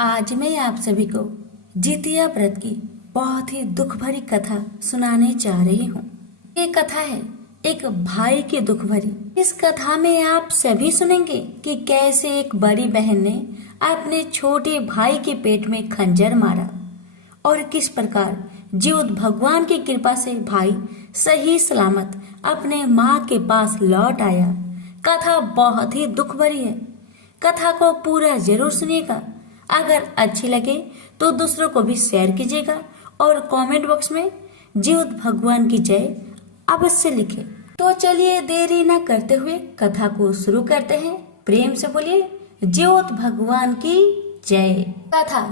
आज मैं आप सभी को जितिया व्रत की बहुत ही दुख भरी कथा सुनाने जा रही हूँ। ये कथा है एक भाई की दुख भरी। इस कथा में आप सभी सुनेंगे कि कैसे एक बड़ी बहन ने अपने छोटे भाई के पेट में खंजर मारा और किस प्रकार जीवत भगवान की कृपा से भाई सही सलामत अपने माँ के पास लौट आया। कथा बहुत ही दुख भरी है। कथा को पूरा जरूर सुनिएगा। अगर अच्छी लगे तो दूसरों को भी शेयर कीजिएगा और कमेंट बॉक्स में जीवत भगवान की जय अवश्य लिखें। तो चलिए देरी न करते हुए कथा को शुरू करते हैं। प्रेम से बोलिए जीवत भगवान की जय। कथा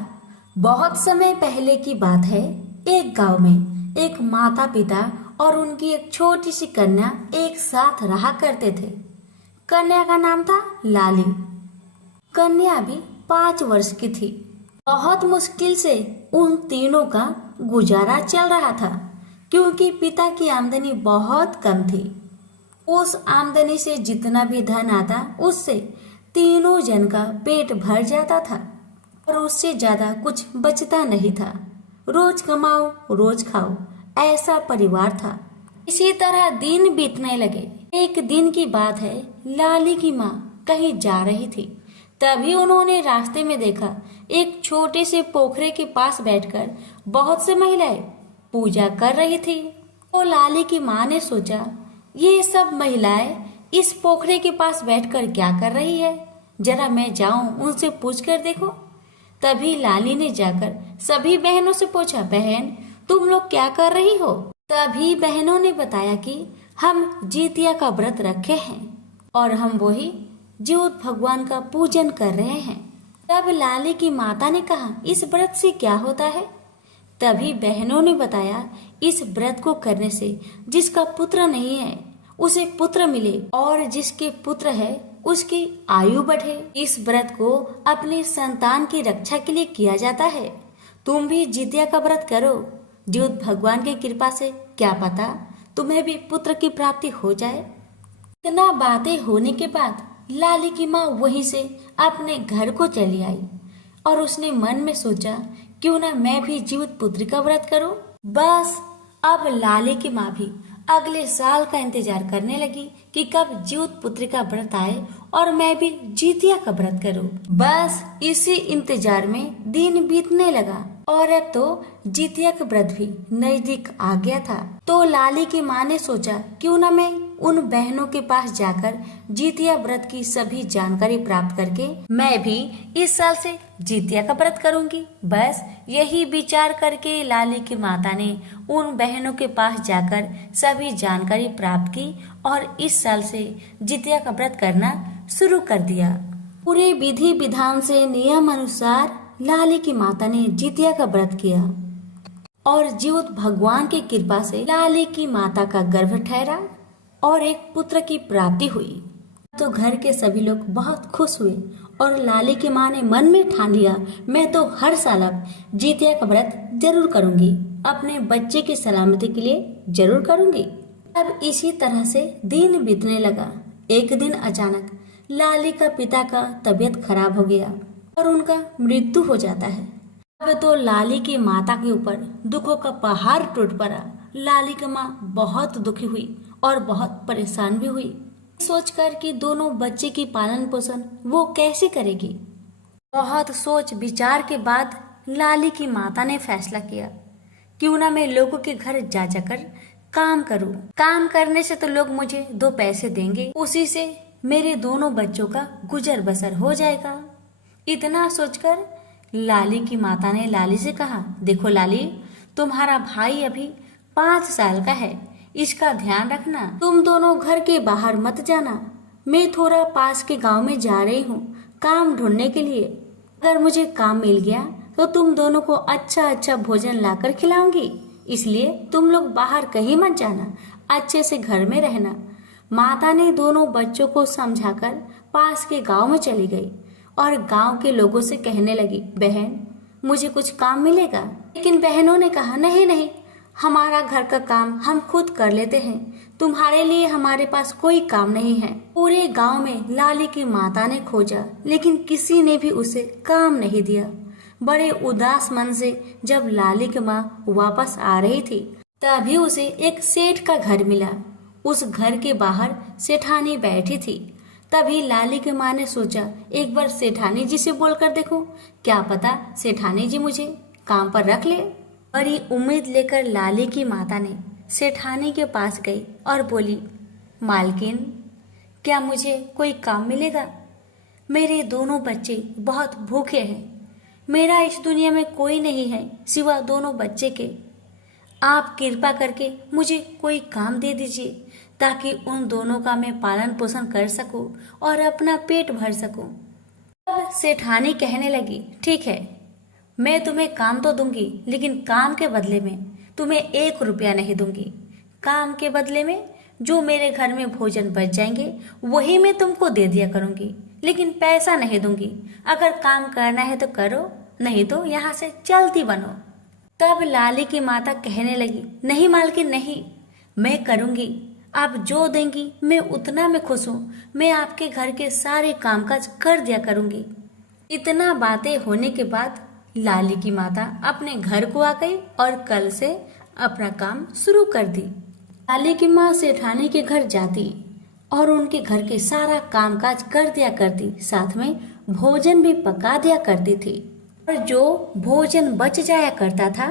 बहुत समय पहले की बात है। एक गांव में एक माता पिता और उनकी एक छोटी सी कन्या एक साथ रहा करते थे। कन्या का नाम था लाली। कन्या भी 5 वर्ष की थी। बहुत मुश्किल से उन तीनों का गुजारा चल रहा था क्योंकि पिता की आमदनी बहुत कम थी। उस आमदनी से जितना भी धन आता उससे तीनों जन का पेट भर जाता था और उससे ज्यादा कुछ बचता नहीं था। रोज कमाओ रोज खाओ, ऐसा परिवार था। इसी तरह दिन बीतने लगे। एक दिन की बात है, लाली की माँ कहीं जा रही थी। तभी उन्होंने रास्ते में देखा एक छोटे से पोखरे के पास बैठकर बहुत से महिलाएं पूजा कर रही थी। तो लाली की माँ ने सोचा, ये सब महिलाएं इस पोखरे के पास बैठकर क्या कर रही है, जरा मैं जाऊं उनसे पूछ कर देखो। तभी लाली ने जाकर सभी बहनों से पूछा, बहन तुम लोग क्या कर रही हो? तभी बहनों ने बताया कि हम जितिया का व्रत रखे हैं और हम वही जीवत भगवान का पूजन कर रहे हैं। तब लाली की माता ने कहा, इस व्रत से क्या होता है? तभी बहनों ने बताया, इस व्रत को करने से जिसका पुत्र नहीं है उसे पुत्र मिले और जिसके पुत्र है उसकी आयु बढ़े। इस व्रत को अपने संतान की रक्षा के लिए किया जाता है। तुम भी जितिया का व्रत करो। जीवत भगवान की कृपा से क्या पता तुम्हें भी पुत्र की प्राप्ति हो जाए। इतना बातें होने के बाद लाली की माँ वहीं से अपने घर को चली आई और उसने मन में सोचा, क्यों ना मैं भी जीवित पुत्री का व्रत करूं। बस अब लाली की माँ भी अगले साल का इंतजार करने लगी कि कब जीवित पुत्री का व्रत आए और मैं भी जितिया का व्रत करूं। बस इसी इंतजार में दिन बीतने लगा और अब तो जितिया का व्रत भी नजदीक आ गया था। तो लाली की माँ ने सोचा, क्यों ना मैं उन बहनों के पास जाकर जितिया व्रत की सभी जानकारी प्राप्त करके मैं भी इस साल से जितिया का व्रत करूंगी। बस यही विचार करके लाली की माता ने उन बहनों के पास जाकर सभी जानकारी प्राप्त की और इस साल से जितिया का व्रत करना शुरू कर दिया। पूरे विधि विधान से नियम अनुसार लाली की माता ने जितिया का व्रत किया और जीवत भगवान की कृपा से लाली की माता का गर्भ ठहरा और एक पुत्र की प्राप्ति हुई। तो घर के सभी लोग बहुत खुश हुए और लाली की माँ ने मन में ठान लिया, मैं तो हर साल अब जितिया का व्रत जरूर करूंगी, अपने बच्चे की सलामती के लिए जरूर करूंगी। अब इसी तरह से दिन बीतने लगा। एक दिन अचानक लाली का पिता का तबीयत खराब हो गया और उनका मृत्यु हो जाता है। अब तो लाली की माता के ऊपर दुखों का पहाड़ टूट पड़ा। लाली की माँ बहुत दुखी हुई और बहुत परेशान भी हुई, सोचकर कि दोनों बच्चे की पालन पोषण वो कैसे करेगी। बहुत सोच विचार के बाद लाली की माता ने फैसला किया, क्यों ना मैं लोगों के घर जा जाकर काम करूं। काम करने से तो लोग मुझे 2 पैसे देंगे, उसी से मेरे दोनों बच्चों का गुजर बसर हो जाएगा। इतना सोचकर लाली की माता ने लाली से कहा, देखो लाली, तुम्हारा भाई अभी 5 साल का है, इसका ध्यान रखना। तुम दोनों घर के बाहर मत जाना। मैं थोड़ा पास के गांव में जा रही हूँ काम ढूंढने के लिए। अगर मुझे काम मिल गया तो तुम दोनों को अच्छा अच्छा भोजन लाकर खिलाऊंगी, इसलिए तुम लोग बाहर कहीं मत जाना, अच्छे से घर में रहना। माता ने दोनों बच्चों को समझाकर पास के गांव में चली गई और गांव के लोगों से कहने लगी, बहन मुझे कुछ काम मिलेगा। लेकिन बहनों ने कहा, नहीं नहीं, हमारा घर का काम हम खुद कर लेते हैं, तुम्हारे लिए हमारे पास कोई काम नहीं है। पूरे गांव में लाली की माता ने खोजा लेकिन किसी ने भी उसे काम नहीं दिया। बड़े उदास मन से जब लाली की माँ वापस आ रही थी, तभी उसे एक सेठ का घर मिला। उस घर के बाहर सेठानी बैठी थी। तभी लाली की माँ ने सोचा, एक बार सेठानी जी से बोलकर देखो, क्या पता सेठानी जी मुझे काम पर रख ले। बड़ी उम्मीद लेकर लाली की माता ने सेठानी के पास गई और बोली, मालकिन, क्या मुझे कोई काम मिलेगा? मेरे दोनों बच्चे बहुत भूखे हैं। मेरा इस दुनिया में कोई नहीं है सिवा दोनों बच्चे के। आप कृपा करके मुझे कोई काम दे दीजिए ताकि उन दोनों का मैं पालन पोषण कर सकूं और अपना पेट भर सकूं। अब सेठानी कहने लगी, ठीक है, मैं तुम्हें काम तो दूंगी, लेकिन काम के बदले में तुम्हें 1 रुपया नहीं दूंगी। काम के बदले में जो मेरे घर में भोजन बच जाएंगे वही मैं तुमको दे दिया करूंगी, लेकिन पैसा नहीं दूंगी। अगर काम करना है तो करो, नहीं तो यहाँ से चलती बनो। तब लाली की माता कहने लगी, नहीं मालकिन नहीं, मैं करूंगी। आप जो देंगी मैं उतना में खुश हूँ। मैं आपके घर के सारे कामकाज कर दिया करूंगी। इतना बातें होने के बाद लाली की माता अपने घर को आ गई और कल से अपना काम शुरू कर दी। लाली की माँ सेठानी के घर जाती और उनके घर के सारा कामकाज कर दिया करती, साथ में भोजन भी पका दिया करती थी। और जो भोजन बच जाया करता था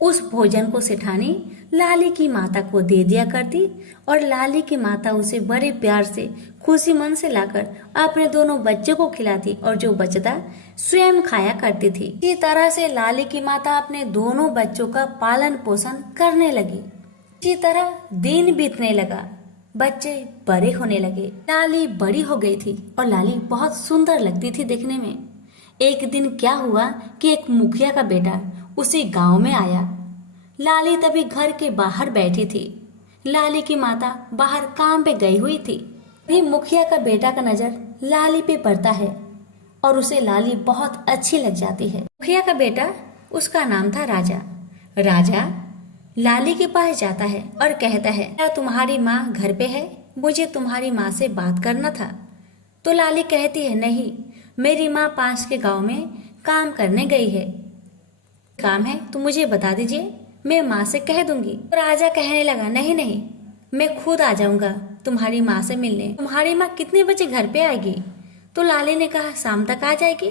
उस भोजन को सेठानी लाली की माता को दे दिया करती और लाली की माता उसे बड़े प्यार से खुशी मन से लाकर अपने दोनों बच्चों को खिलाती और जो बचता स्वयं खाया करती थी। इसी तरह से लाली की माता अपने दोनों बच्चों का पालन पोषण करने लगी। इसी तरह दिन बीतने लगा, बच्चे बड़े होने लगे। लाली बड़ी हो गई थी और लाली बहुत सुंदर लगती थी देखने में। एक दिन क्या हुआ कि एक मुखिया का बेटा उसी गांव में आया। लाली तभी घर के बाहर बैठी थी। लाली की माता बाहर काम पे गई हुई थी। भी मुखिया का बेटा का नजर लाली पे पड़ता है और उसे लाली बहुत अच्छी लग जाती है। मुखिया का बेटा, उसका नाम था राजा। राजा लाली के पास जाता है और कहता है, क्या तुम्हारी माँ घर पे है? मुझे तुम्हारी माँ से बात करना था। तो लाली कहती है, नहीं, मेरी माँ पास के गांव में काम करने गई है। काम है तो मुझे बता दीजिए, मैं माँ से कह दूंगी। तो राजा कहने लगा, नहीं नहीं, मैं खुद आ जाऊंगा तुम्हारी माँ से मिलने। तुम्हारी माँ कितने बजे घर पे आएगी? तो लाली ने कहा, शाम तक आ जाएगी।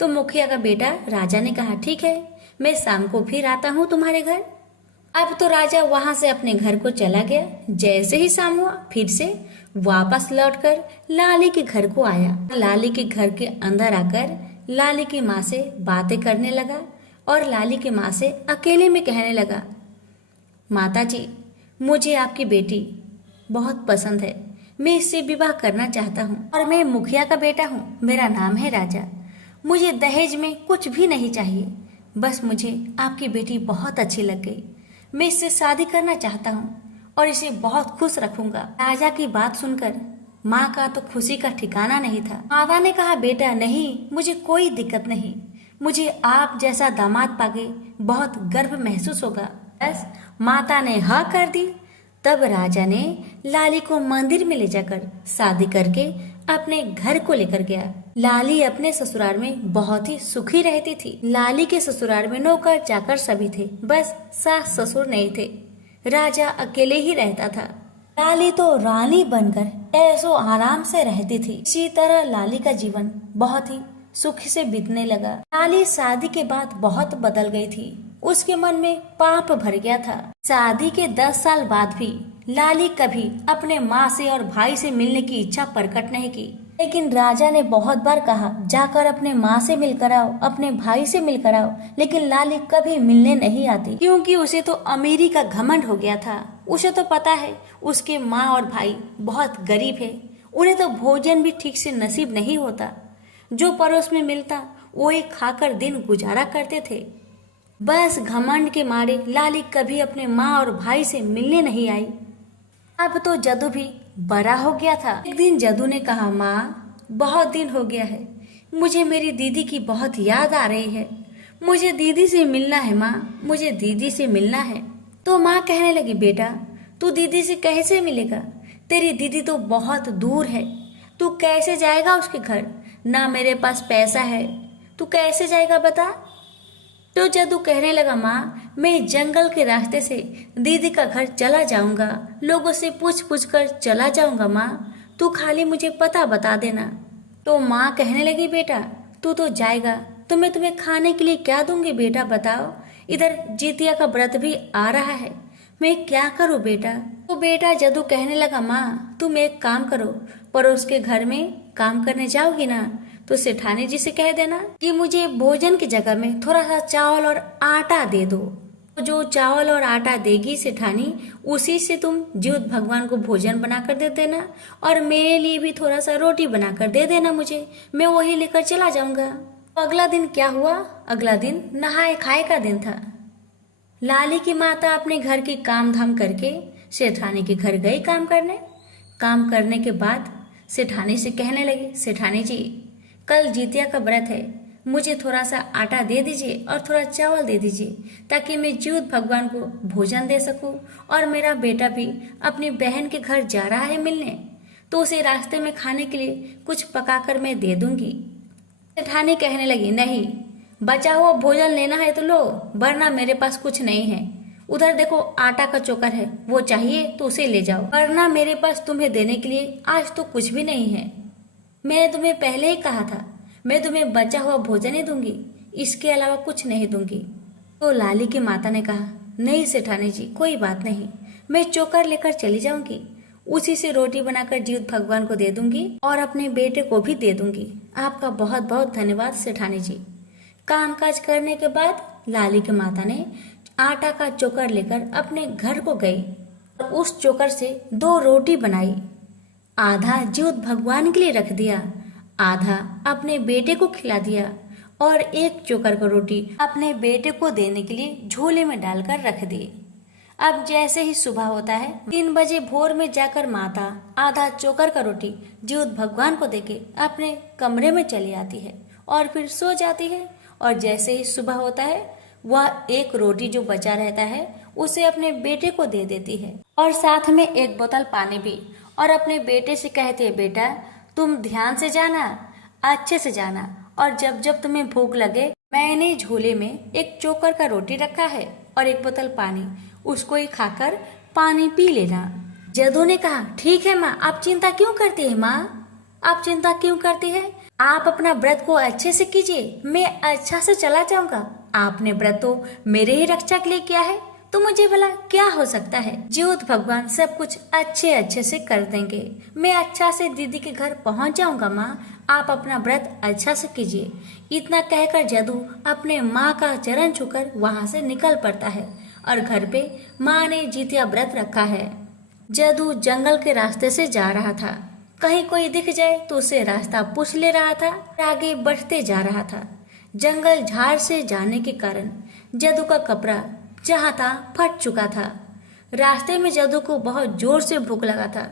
तो मुखिया का बेटा राजा ने कहा, ठीक है, मैं शाम को फिर आता हूँ तुम्हारे घर। अब तो राजा वहां से अपने घर को चला गया। जैसे ही शाम हुआ फिर से वापस लौटकर लाली के घर को आया। लाली के घर के अंदर आकर लाली की माँ से बातें करने लगा और लाली की माँ से अकेले में कहने लगा, माता जी, मुझे आपकी बेटी बहुत पसंद है। मैं इससे विवाह करना चाहता हूँ और मैं मुखिया का बेटा हूँ। मेरा नाम है राजा। मुझे दहेज में कुछ भी नहीं चाहिए, बस मुझे आपकी बेटी बहुत अच्छी लग गई। मैं इससे शादी करना चाहता हूँ और इसे बहुत खुश रखूंगा। राजा की बात सुनकर माँ का तो खुशी का ठिकाना नहीं था। माता ने कहा, बेटा नहीं, मुझे कोई दिक्कत नहीं। मुझे आप जैसा दामाद पाके बहुत गर्व महसूस होगा। बस माता ने हाँ कर दी। तब राजा ने लाली को मंदिर में ले जाकर शादी करके अपने घर को लेकर गया। लाली अपने ससुराल में बहुत ही सुखी रहती थी। लाली के ससुराल में नौकर चाकर सभी थे, बस सास ससुर नहीं थे। राजा अकेले ही रहता था। लाली तो रानी बनकर ऐसो आराम से रहती थी। इसी तरह लाली का जीवन बहुत ही सुख से बीतने लगा। लाली शादी के बाद बहुत बदल गई थी। उसके मन में पाप भर गया था। शादी के 10 साल बाद भी लाली कभी अपने माँ से और भाई से मिलने की इच्छा प्रकट नहीं की। लेकिन राजा ने बहुत बार कहा, जाकर अपने माँ से मिलकर आओ, अपने भाई से मिलकर आओ, लेकिन लाली कभी मिलने नहीं आती, क्योंकि उसे तो अमीरी का घमंड हो गया था। उसे तो पता है उसके माँ और भाई बहुत गरीब है, उन्हें तो भोजन भी ठीक से नसीब नहीं होता। जो पड़ोस में मिलता वही खाकर दिन गुजारा करते थे। बस घमंड के मारे लाली कभी अपने माँ और भाई से मिलने नहीं आई। अब तो जदू भी बड़ा हो गया था। एक दिन जदू ने कहा, माँ, बहुत दिन हो गया है, मुझे मेरी दीदी की बहुत याद आ रही है। मुझे दीदी से मिलना है माँ, मुझे दीदी से मिलना है। तो माँ कहने लगी, बेटा, तू दीदी से कैसे मिलेगा? तेरी दीदी तो बहुत दूर है, तू कैसे जाएगा उसके घर? ना मेरे पास पैसा है, तू कैसे जाएगा बता? तो जदू कहने लगा, माँ मैं जंगल के रास्ते से दीदी का घर चला जाऊंगा, लोगों से पूछ पूछ कर चला जाऊंगा माँ, तू खाली मुझे पता बता देना। तो माँ कहने लगी, बेटा तू तो जाएगा तो मैं तुम्हें खाने के लिए क्या दूंगी बेटा बताओ? इधर जितिया का व्रत भी आ रहा है, मैं क्या करूँ बेटा? तो बेटा जदू कहने लगा, माँ तुम एक काम करो, पड़ोस के घर में काम करने जाओगी ना तो सेठानी जी से कह देना कि मुझे भोजन की जगह में थोड़ा सा चावल और आटा दे दो। जो चावल और आटा देगी सेठानी, उसी से तुम ज्योत भगवान को भोजन बनाकर दे देना और मेरे लिए भी थोड़ा सा रोटी बनाकर दे देना मुझे, मैं वही लेकर चला जाऊंगा। तो अगला दिन क्या हुआ? अगला दिन नहाए खाए का दिन था। लाली की माता अपने घर की काम धाम करके सेठानी के घर गई काम करने। काम करने के बाद सेठानी से कहने लगी, सेठानी जी कल जितिया का व्रत है, मुझे थोड़ा सा आटा दे दीजिए और थोड़ा चावल दे दीजिए ताकि मैं ज्योत भगवान को भोजन दे सकूं, और मेरा बेटा भी अपनी बहन के घर जा रहा है मिलने, तो उसे रास्ते में खाने के लिए कुछ पकाकर मैं दे दूंगी। सेठानी कहने लगी, नहीं, बचा हुआ भोजन लेना है तो लो, वरना मेरे पास कुछ नहीं है। उधर देखो आटा का चोकर है, वो चाहिए तो उसे ले जाओ, वरना मेरे पास तुम्हें देने के लिए आज तो कुछ भी नहीं है। मैंने तुम्हें पहले ही कहा था मैं तुम्हें बचा हुआ भोजन ही दूंगी, इसके अलावा कुछ नहीं दूंगी। तो लाली की माता ने कहा, नहीं सेठानी जी कोई बात नहीं, मैं चोकर लेकर चली जाऊंगी, उसी से रोटी बनाकर ज्योत भगवान को दे दूंगी और अपने बेटे को भी दे दूंगी। आपका बहुत बहुत धन्यवाद सेठानी जी। कामकाज करने के बाद लाली की माता ने आटा का चोकर लेकर अपने घर को गई और उस चोकर से 2 रोटी बनाई। आधा ज्योत भगवान के लिए रख दिया, आधा अपने बेटे को खिला दिया और एक चोकर का रोटी अपने बेटे को देने के लिए झोले में डालकर रख दी। अब जैसे ही सुबह होता है, 3 बजे भोर में जाकर माता आधा चोकर का रोटी ज्योत भगवान को देके अपने कमरे में चली आती है और फिर सो जाती है। और जैसे ही सुबह होता है, वह एक रोटी जो बचा रहता है उसे अपने बेटे को दे देती है और साथ में 1 बोतल पानी भी, और अपने बेटे से कहती है, बेटा तुम ध्यान से जाना, अच्छे से जाना, और जब जब तुम्हें भूख लगे मैंने झोले में एक चोकर का रोटी रखा है और 1 बोतल पानी, उसको ही खाकर पानी पी लेना। जदू ने कहा, ठीक है माँ, आप चिंता क्यों करती है माँ, आप चिंता क्यों करती है? आप अपना व्रत को अच्छे से कीजिए, मैं अच्छा से चला जाऊंगा। आपने व्रत तो मेरे ही रक्षा के लिए किया है, तो मुझे भला क्या हो सकता है? ज्योत भगवान सब कुछ अच्छे अच्छे से कर देंगे, मैं अच्छा से दीदी के घर पहुंच जाऊंगा। माँ आप अपना व्रत अच्छा से कीजिए। इतना कहकर जदू अपने माँ का चरण छूकर वहां से निकल पड़ता है और घर पे माँ ने जितिया व्रत रखा है। जदू जंगल के रास्ते से जा रहा था, कहीं कोई दिख जाए तो उसे रास्ता पूछ ले रहा था और आगे बढ़ते जा रहा था। जंगल झाड़ से जाने के कारण जदू का कपड़ा जहाँ था फट चुका था। रास्ते में जदू को बहुत जोर से भूख लगा था,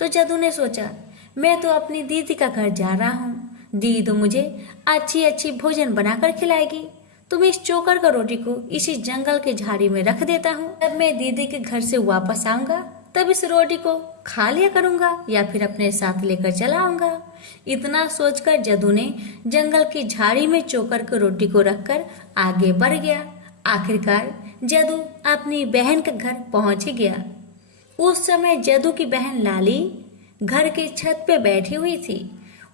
तो जदू ने सोचा, मैं तो अपनी दीदी का घर जा रहा हूँ, दीदी तो मुझे अच्छी अच्छी भोजन बनाकर खिलाएगी, तो मैं इस चोकर का रोटी को इसी जंगल के झाड़ी में रख देता हूँ। जब मैं दीदी के घर से वापस आऊंगा तब इस रोटी को खा लिया करूंगा या फिर अपने साथ लेकर चला आऊंगा। इतना सोचकर जदू ने जंगल की झाड़ी में चोकर की रोटी को रखकर आगे बढ़ गया। आखिरकार जदू अपनी बहन के घर पहुंच ही गया। उस समय जदू की बहन लाली घर के छत पे बैठी हुई थी।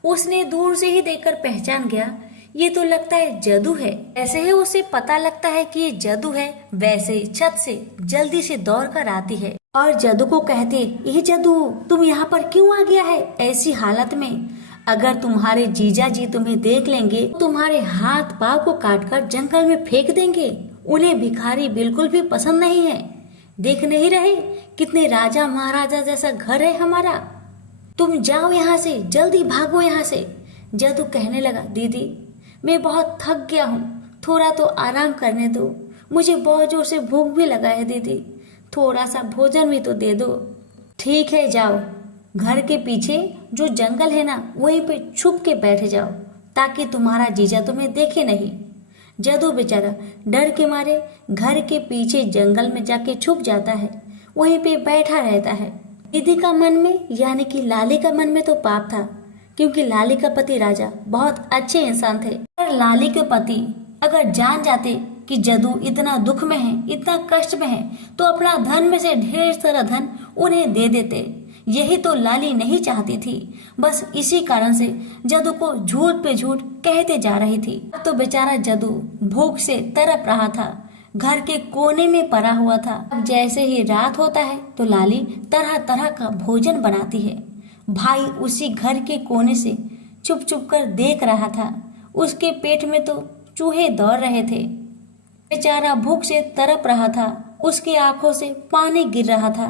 उसने दूर से ही देखकर पहचान गया, ये तो लगता है जदू है। ऐसे ही उसे पता लगता है कि ये जदू है, वैसे ही छत से जल्दी से दौड़ कर आती है और जदू को कहती है, ये जदू तुम यहाँ पर क्यों आ गया है ऐसी हालत में? अगर तुम्हारे जीजा जी तुम्हें देख लेंगे तो तुम्हारे हाथ पाँव को काट कर जंगल में फेंक देंगे। उन्हें भिखारी बिल्कुल भी पसंद नहीं है। देख नहीं रहे कितने राजा महाराजा जैसा घर है हमारा। तुम जाओ यहाँ से, जल्दी भागो यहाँ से। जदू कहने लगा, दीदी मैं बहुत थक गया हूँ, थोड़ा तो आराम करने दो, मुझे बहुत जोर से भूख भी लगा है दीदी, थोड़ा सा भोजन भी तो दे दो। ठीक है जाओ, घर के पीछे जो जंगल है ना वहीं पे छुप के बैठ जाओ ताकि तुम्हारा जीजा तुम्हें देखे नहीं। जदू बेचारा डर के मारे घर के पीछे जंगल में जाके छुप जाता है, वहीं पे बैठा रहता है। दीदी का मन में यानी कि लाली का मन में तो पाप था क्योंकि लाली का पति राजा बहुत अच्छे इंसान थे। और लाली के पति अगर जान जाते कि जदू इतना दुख में है, इतना कष्ट में है, तो अपना धन में से ढेर सारा धन उन्हें दे देते। यही तो लाली नहीं चाहती थी। बस इसी कारण से जदू को झूठ पे झूठ कहते जा रही थी। अब तो बेचारा जदू भूख से तड़प रहा था, घर के कोने में पड़ा हुआ था। अब जैसे ही रात होता है तो लाली तरह तरह का भोजन बनाती है। भाई उसी घर के कोने से चुप चुप कर देख रहा था। उसके पेट में तो चूहे दौड़ रहे थे। बेचारा भूख से तड़प रहा था, उसकी आंखों से पानी गिर रहा था।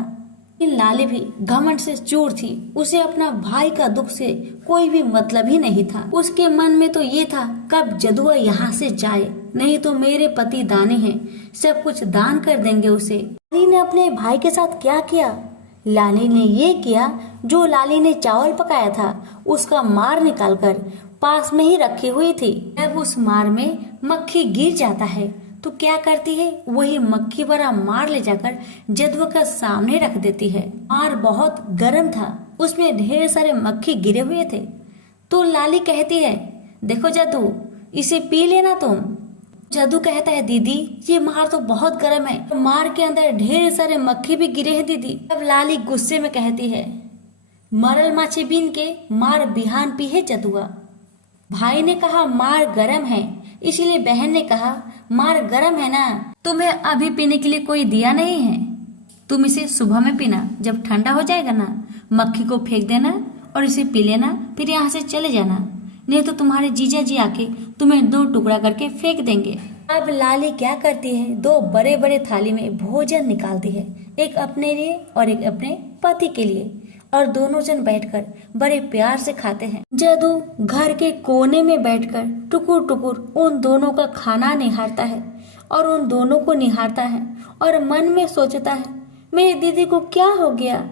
लेकिन लाली भी घमंड से चूर थी। उसे अपना भाई का दुख से कोई भी मतलब ही नहीं था। उसके मन में तो ये था कब जदुआ यहाँ से जाए, नहीं तो मेरे पति दानी हैं, सब कुछ दान कर देंगे उसे। लाली ने अपने भाई के साथ क्या किया? लाली ने ये किया, जो लाली ने चावल पकाया था उसका मार निकालकर पास में ही रखी हुई थी। जब उस मार में मक्खी गिर जाता है तो क्या करती है, वही मक्खी भरा मार ले जाकर जदुआ का सामने रख देती है। मार बहुत गर्म था, उसमें ढेर सारे मक्खी गिरे हुए थे। तो लाली कहती है, देखो जदू, इसे पी लेना तुम। जदू कहता है, दीदी ये मार तो बहुत गर्म है, मार के अंदर ढेर सारे मक्खी भी गिरे हैं दीदी। अब लाली गुस्से में कहती है, मरल माछी बीन के मार बिहान पी है जदुआ। भाई ने कहा मार गर्म है, इसीलिए बहन ने कहा मार गर्म है ना, तुम्हें अभी पीने के लिए कोई दिया नहीं है, तुम इसे सुबह में पीना, जब ठंडा हो जाएगा ना मक्खी को फेंक देना और इसे पी लेना, फिर यहाँ से चले जाना, नहीं तो तुम्हारे जीजा जी आके तुम्हें 2 टुकड़ा करके फेंक देंगे। अब लाली क्या करती है, 2 बड़े बड़े थाली में भोजन निकालती है, एक अपने लिए और एक अपने पति के लिए, और दोनों जन बैठकर बड़े प्यार से खाते हैं। जदू घर के कोने में बैठकर टुकुर टुकुर उन दोनों का खाना निहारता है और उन दोनों को निहारता है और मन में सोचता है, मेरी दीदी को क्या हो गया,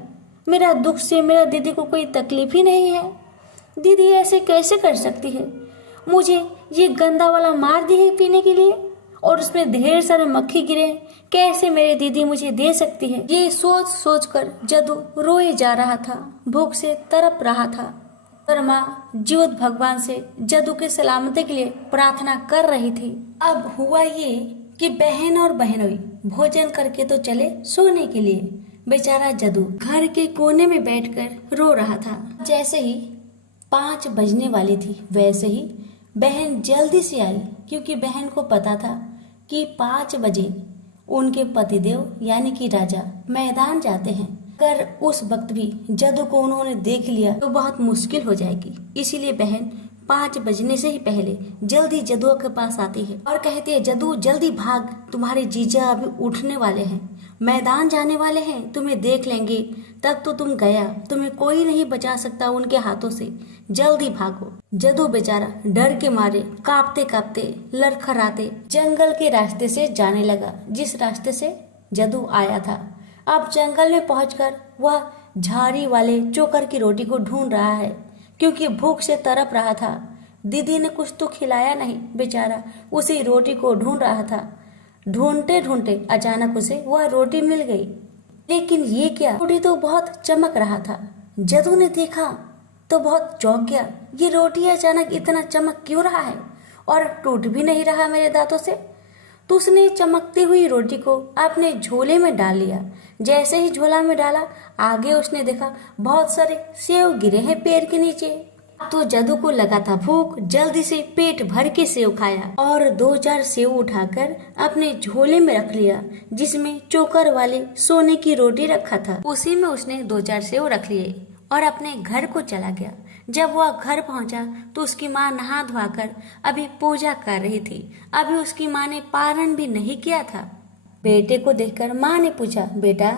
मेरा दुख से मेरा दीदी को कोई तकलीफ ही नहीं है, दीदी ऐसे कैसे कर सकती है, मुझे ये गंदा वाला मार दी है पीने के लिए और उसमें ढेर सारे मक्खी गिरे, कैसे मेरी दीदी मुझे दे सकती है। ये सोच सोच कर जदू रोए जा रहा था, भूख से तड़प रहा था। और माँ जीवत भगवान से जदू के सलामती के लिए प्रार्थना कर रही थी। अब हुआ ये कि बहन और बहनोई भोजन करके तो चले सोने के लिए। बेचारा जदू घर के कोने में बैठकर रो रहा था। जैसे ही 5 बजने वाली थी, वैसे ही बहन जल्दी से आई, क्योंकि बहन को पता था कि 5 बजे उनके पतिदेव यानी कि राजा मैदान जाते हैं। अगर उस वक्त भी जदू को उन्होंने देख लिया तो बहुत मुश्किल हो जाएगी। इसीलिए बहन 5 बजने से ही पहले जल्दी जदू के पास आती है और कहती है, जदू जल्दी भाग, तुम्हारे जीजा अभी उठने वाले हैं, मैदान जाने वाले हैं, तुम्हें देख लेंगे, तब तो तुम गया, तुम्हें कोई नहीं बचा सकता उनके हाथों से, जल्दी भागो। जदू बेचारा डर के मारे कांपते कांपते लड़खड़ाते जंगल के रास्ते से जाने लगा, जिस रास्ते से जदू आया था। अब जंगल में पहुंचकर वह झाड़ी वाले चोकर की रोटी को ढूंढ रहा है, क्योंकि भूख से तड़प रहा था। दीदी ने कुछ तो खिलाया नहीं, बेचारा उसी रोटी को ढूंढ रहा था। ढूंढते ढूंढते अचानक उसे वह रोटी मिल गई। लेकिन ये क्या, रोटी तो बहुत चमक रहा था। जदू ने देखा तो बहुत चौंक गया, ये रोटी अचानक इतना चमक क्यों रहा है और टूट भी नहीं रहा मेरे दांतों से। तो उसने चमकती हुई रोटी को अपने झोले में डाल लिया। जैसे ही झोला में डाला, आगे उसने देखा बहुत सारे सेव गिरे हैं पेड़ के नीचे। तो जदू को लगा था भूख, जल्दी से पेट भर के सेव खाया और 2-4 सेव उठाकर अपने झोले में रख लिया, जिसमें चोकर वाले सोने की रोटी रखा था। उसी में उसने 2-4 सेव रख लिए और अपने घर को चला गया। जब वह घर पहुंचा तो उसकी माँ नहा धोकर अभी पूजा कर रही थी। अभी उसकी माँ ने पारण भी नहीं किया था। बेटे को देखकर माँ ने पूछा, बेटा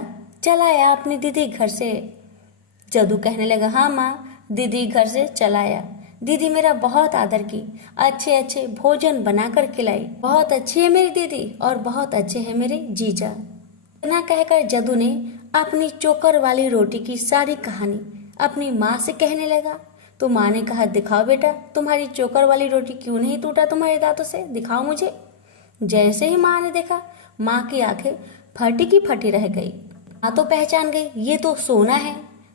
चला आया अपनी दीदी घर से? जदू कहने लगा, हाँ माँ, दीदी घर से चला आया। दीदी मेरा बहुत आदर की, अच्छे अच्छे भोजन बनाकर खिलाई, बहुत अच्छी है मेरी दीदी और बहुत अच्छे है मेरे जीजा। इतना कहकर जदू ने अपनी चोकर वाली रोटी की सारी कहानी अपनी माँ से कहने लगा। तो माँ ने कहा, दिखाओ बेटा, तुम्हारी चोकर वाली रोटी क्यों नहीं टूटा तुम्हारे दांतों से, दिखाओ मुझे। जैसे ही माँ ने देखा, माँ की आंखें फटी की फटी रह गई। माँ तो पहचान गई, ये तो सोना है।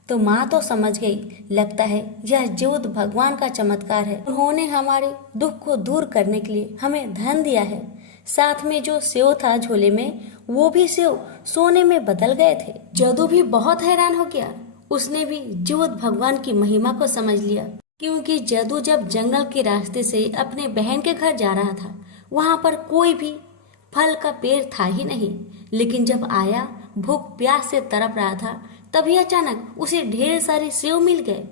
तो माँ तो समझ गई, लगता है यह जीवत भगवान का चमत्कार है। उन्होंने हमारे दुख को दूर करने के लिए हमें धन दिया है। साथ में जो सेव था झोले में, वो भी सेव सोने में बदल गए थे। जदू भी बहुत हैरान हो गया। उसने भी जीवत भगवान की महिमा को समझ लिया, क्योंकि जदू जब जंगल के रास्ते से अपने बहन के घर जा रहा था, वहाँ पर कोई भी फल का पेड़ था ही नहीं। लेकिन जब आया, भूख प्यास से तड़प रहा था, तभी अचानक उसे ढेर सारे सेव मिल गए।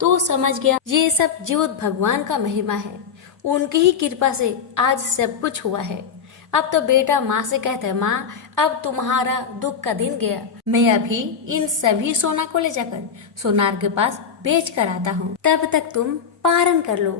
तो वो समझ गया ये सब जीवत भगवान का महिमा है। उनकी ही कृपा से आज सब कुछ हुआ है। अब तो बेटा माँ से कहता है, माँ अब तुम्हारा दुख का दिन गया। मैं अभी इन सभी सोना को ले जाकर सोनार के पास बेच कर आता हूँ। तब तक तुम पारण कर लो।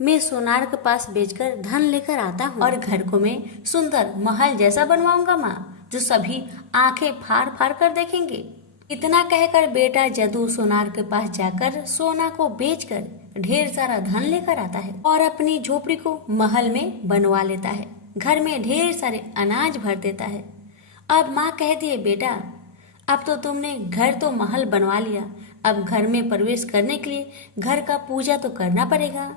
मैं सोनार के पास बेचकर धन लेकर आता हूँ और घर को मैं सुंदर महल जैसा बनवाऊंगा माँ, जो सभी आंखें फाड़ फाड़ कर देखेंगे। इतना कहकर बेटा जदू सोनार के पास जाकर सोना को बेचकर ढेर सारा धन लेकर आता है और अपनी झोपड़ी को महल में बनवा लेता है। घर में ढेर सारे अनाज भर देता है। अब माँ कहती है, बेटा अब तो तुमने घर तो महल बनवा लिया, अब घर में प्रवेश करने के लिए घर का पूजा तो करना पड़ेगा।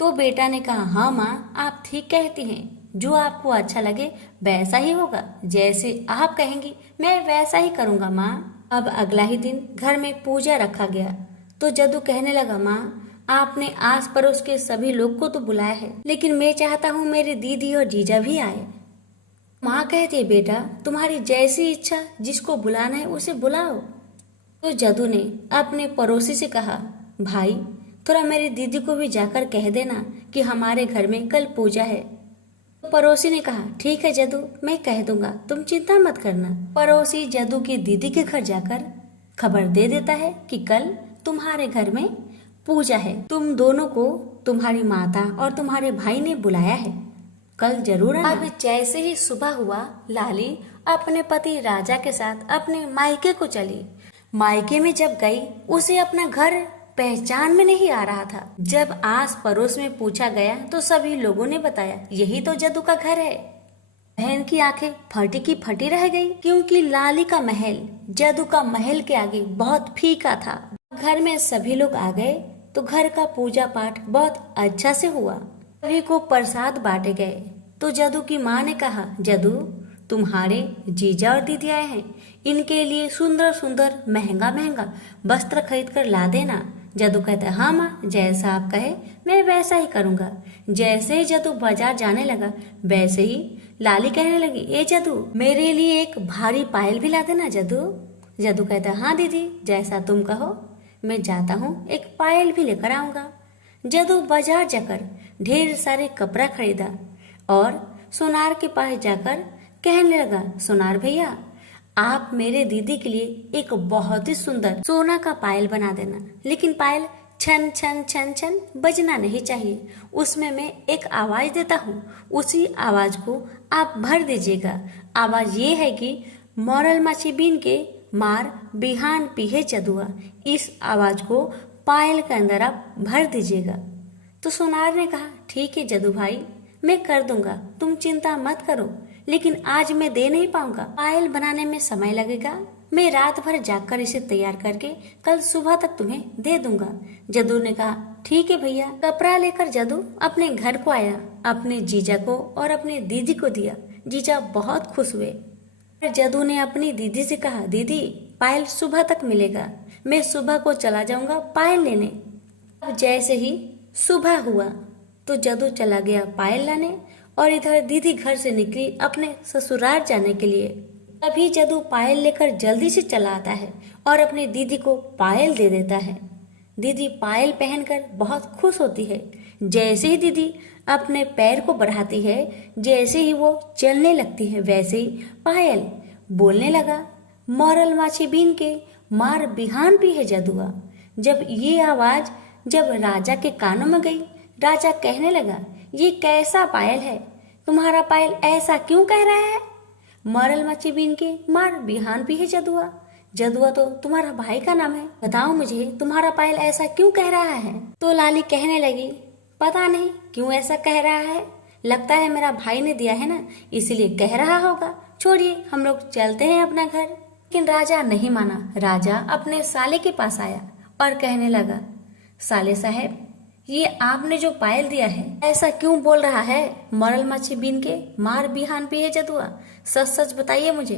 तो बेटा ने कहा, हाँ माँ आप ठीक कहती हैं, जो आपको अच्छा लगे वैसा ही होगा, जैसे आप कहेंगी मैं वैसा ही करूँगा माँ। अब अगला ही दिन घर में पूजा रखा गया। तो जदू कहने लगा, माँ आपने आस पड़ोस के सभी लोग को तो बुलाया है, लेकिन मैं चाहता हूँ मेरी दीदी और जीजा भी आए। माँ कहती है, बेटा तुम्हारी जैसी इच्छा, जिसको बुलाना है उसे बुलाओ। तो जदू ने अपने पड़ोसी से कहा, भाई थोड़ा मेरी दीदी को भी जाकर कह देना कि हमारे घर में कल पूजा है। तो पड़ोसी ने कहा, ठीक है जदू, मैं कह दूंगा, तुम चिंता मत करना। पड़ोसी जदू की दीदी के घर जाकर खबर दे देता है कि कल तुम्हारे घर में पूजा है, तुम दोनों को तुम्हारी माता और तुम्हारे भाई ने बुलाया है, कल जरूर आना। अब जैसे ही सुबह हुआ, लाली अपने पति राजा के साथ अपने मायके को चली। मायके में जब गई, उसे अपना घर पहचान में नहीं आ रहा था। जब आस पड़ोस में पूछा गया तो सभी लोगों ने बताया, यही तो जदू का घर है। बहन की आंखें फटी की फटी रह गई, क्योंकि लाली का महल जदू का महल के आगे बहुत फीका था। घर में सभी लोग आ गए तो घर का पूजा पाठ बहुत अच्छा से हुआ। सभी को प्रसाद बांटे गए। तो जदू की माँ ने कहा, जदू तुम्हारे जीजा और दीदी आए हैं, इनके लिए सुंदर सुंदर महंगा महंगा वस्त्र खरीद कर ला देना। जदू कहता है, हाँ माँ जैसा आप कहे मैं वैसा ही करूँगा। जैसे ही जदू बाजार जाने लगा, वैसे ही लाली कहने लगी, ए जदू मेरे लिए एक भारी पायल भी ला देना जदू। जदू कहता है, हाँ दीदी जैसा तुम कहो, मैं जाता हूँ एक पायल भी लेकर आऊंगा। जदू बाजार जाकर ढेर सारे कपड़ा खरीदा और सोनार के पास जाकर कहने लगा, सोनार भैया आप मेरे दीदी के लिए एक बहुत ही सुंदर सोना का पायल बना देना, लेकिन पायल छन छन छन छन बजना नहीं चाहिए। उसमें मैं एक आवाज देता हूँ, उसी आवाज को आप भर दीजिएगा। आवाज ये है कि मरल मछली बीन के मार बिहान पीहे जदुआ। इस आवाज को पायल के अंदर आप भर दीजिएगा। तो सोनार ने कहा, ठीक है जदू भाई, मैं कर दूंगा, तुम चिंता मत करो, लेकिन आज मैं दे नहीं पाऊंगा, पायल बनाने में समय लगेगा। मैं रात भर जाकर इसे तैयार करके कल सुबह तक तुम्हें दे दूंगा। जदू ने कहा, ठीक है भैया। कपड़ा लेकर जदू अपने घर को आया, अपने जीजा को और अपने दीदी को दिया। जीजा बहुत खुश हुए। जदू ने अपनी दीदी से कहा, दीदी पायल सुबह तक मिलेगा, मैं सुबह को चला जाऊंगा पायल लेने। अब जैसे ही सुबह हुआ तो जदू चला गया पायल लाने और इधर दीदी घर से निकली अपने ससुराल जाने के लिए। तभी जदू पायल लेकर जल्दी से चला आता है और अपनी दीदी को पायल दे देता है। दीदी पायल पहनकर बहुत खुश होती है। जैसे ही दीदी अपने पैर को बढ़ाती है, जैसे ही वो चलने लगती है, वैसे ही पायल बोलने लगा, मरल माछी बीन के मार बिहान पी है जदुआ। जब ये आवाज जब राजा के कानों में गई, राजा कहने लगा, ये कैसा पायल है, तुम्हारा पायल ऐसा क्यों कह रहा है? मरल मच्छी बीन के मार बिहान पी है जदुआ। जदुआ तो तुम्हारा भाई का नाम है, बताओ मुझे तुम्हारा पायल ऐसा क्यों कह रहा है? तो लाली कहने लगी, पता नहीं क्यों ऐसा कह रहा है, लगता है मेरा भाई ने दिया है ना, इसीलिए कह रहा होगा। छोड़िए हम लोग चलते हैं अपना घर। लेकिन राजा नहीं माना। राजा अपने साले के पास आया और कहने लगा, साले साहब, ये आपने जो पायल दिया है ऐसा क्यों बोल रहा है? मरल मच्छी बीन के मार बिहान पी है जदुआ, सच सच बताइए मुझे।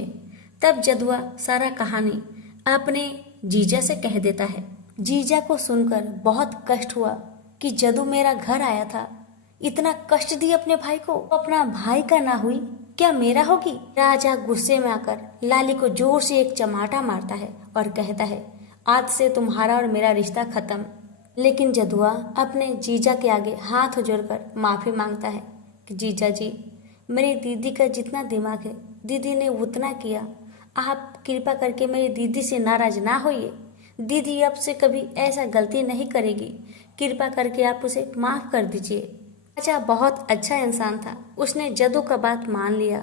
तब जदुआ सारा कहानी अपने जीजा से कह देता है। जीजा को सुनकर बहुत कष्ट हुआ कि जदू मेरा घर आया था, इतना कष्ट दिया अपने भाई को, अपना भाई का ना हुई क्या मेरा होगी? राजा गुस्से में आकर लाली को जोर से एक चमाटा मारता है और कहता है, आज से तुम्हारा और मेरा रिश्ता खत्म। लेकिन जदुआ अपने जीजा के आगे हाथ जोड़कर माफी मांगता है कि जीजा जी, मेरी दीदी का जितना दिमाग है दीदी ने उतना किया, आप कृपा करके मेरी दीदी से नाराज ना होइए। दीदी अब से कभी ऐसा गलती नहीं करेगी, कृपा करके आप उसे माफ कर दीजिए। राजा बहुत अच्छा इंसान था, उसने जदू का बात मान लिया।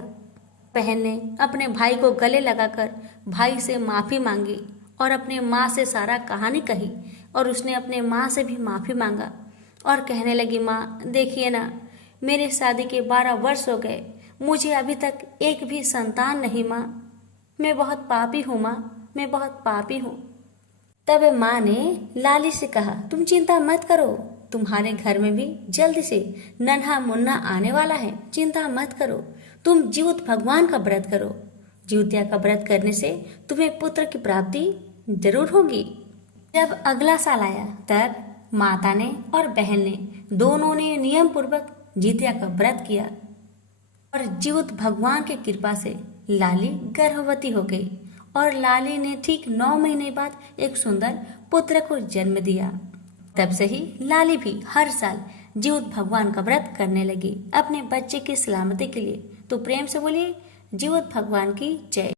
बहन ने अपने भाई को गले लगाकर भाई से माफी मांगी और अपने माँ से सारा कहानी कही और उसने अपने माँ से भी माफी मांगा और कहने लगी, माँ देखिए ना, मेरे शादी के 12 वर्ष हो गए, मुझे अभी तक एक भी संतान नहीं माँ, मैं बहुत पापी हूँ माँ, मैं बहुत पापी हूँ। तब माँ ने लाली से कहा, तुम चिंता मत करो, तुम्हारे घर में भी जल्दी से नन्हा मुन्ना आने वाला है, चिंता मत करो। तुम जीवत भगवान का व्रत करो, जीवतिया का व्रत करने से तुम्हें पुत्र की प्राप्ति जरूर होगी। जब अगला साल आया तब माता ने और बहन ने दोनों ने नियम पूर्वक जीतिया का व्रत किया और जीवत भगवान की कृपा से लाली गर्भवती हो गई और लाली ने ठीक 9 महीने बाद एक सुंदर पुत्र को जन्म दिया। तब से ही लाली भी हर साल जीवत भगवान का व्रत करने लगी अपने बच्चे की सलामती के लिए। तो प्रेम से बोलिए, जीवत भगवान की जय।